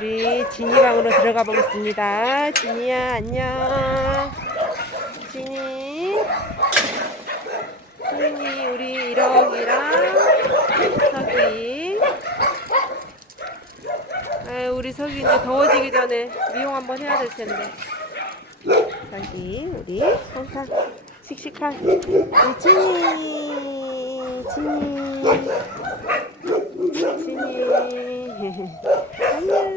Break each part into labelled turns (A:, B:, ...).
A: 우리 진이 방으로 들어가 보겠습니다. 진이야, 안녕. 진이. 진이, 우리 이럭이랑 석이. 아유, 우리 석이 이제 더워지기 전에 미용 한번 해야 될 텐데. 석이, 우리 항상 씩씩한 우리 진이. 진이. 진이. 안녕.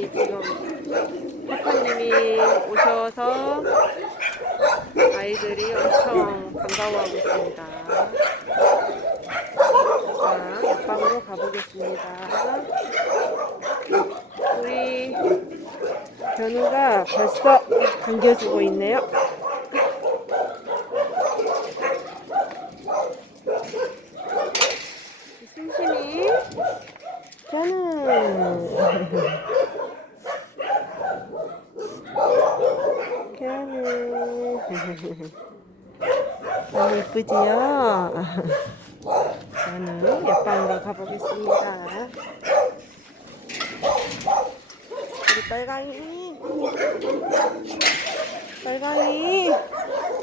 A: 선생님 지금 파파님이 오셔서 아이들이 엄청 반가워하고 있습니다. 자, 옆방으로 가보겠습니다. 우리 견우가 벌써 반겨주고 있네요. 심심이 저는 견우 너무 이쁘지요? 저는 옆방으로 가보겠습니다. 우리 빨강이 빨강이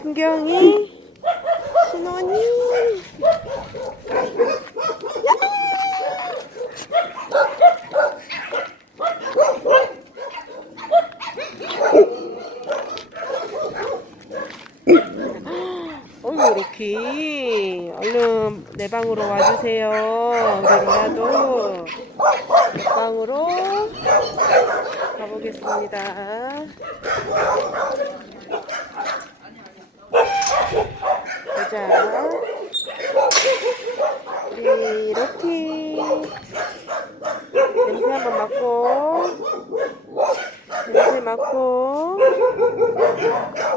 A: 풍경이 신원이 이렇게 얼른 내 방으로 와주세요. 우리 로라도. 내 방으로 가보겠습니다. 보자. 우리 로티 냄새 한번 맡고. 냄새 맡고.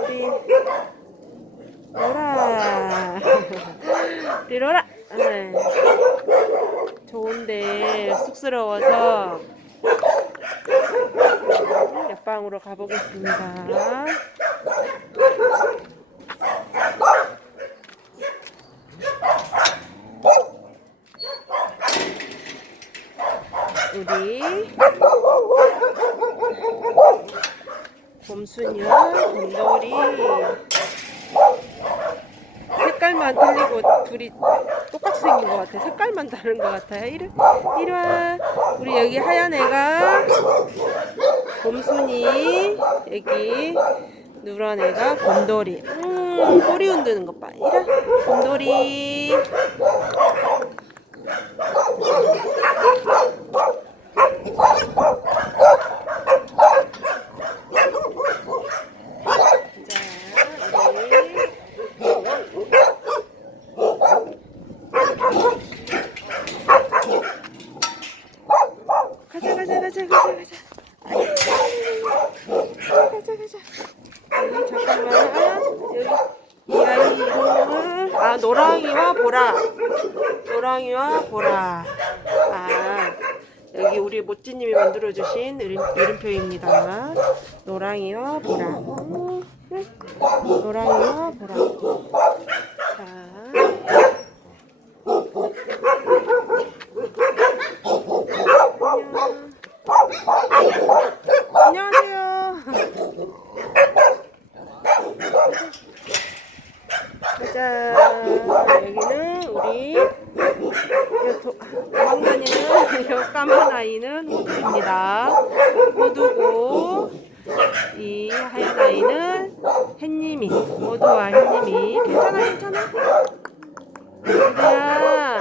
A: 우리 로라 로라. 네. 좋은데 쑥스러워서 옆방으로 가보겠습니다. 우리 곰순이와 곰돌이 색깔만 틀리고 둘이 똑같이 생긴 것 같아. 색깔만 다른 것 같아요. 이리, 이리 와. 우리 여기 하얀 애가 곰순이, 여기 누런 애가 곰돌이. 음, 꼬리 흔드는 것 봐. 이리 와. 곰돌이. 자, 우리 가자 가자. 가자 가자 가자 여기 잠깐만 여기 이 아이 이름은 아 노랑이와 보라. 노랑이와 보라. 아 여기 우리 모찌님이 만들어주신 이름, 이름표입니다. 노랑이와 보라. 음, 네. 노랑이와 보라 자 안녕하세요. 자, 여기는 우리 도망다니는 요 까만 아이는 호두입니다. 호두고 이 하얀 아이는 햇님이 호두와 햇님이 괜찮아 괜찮아. 호두야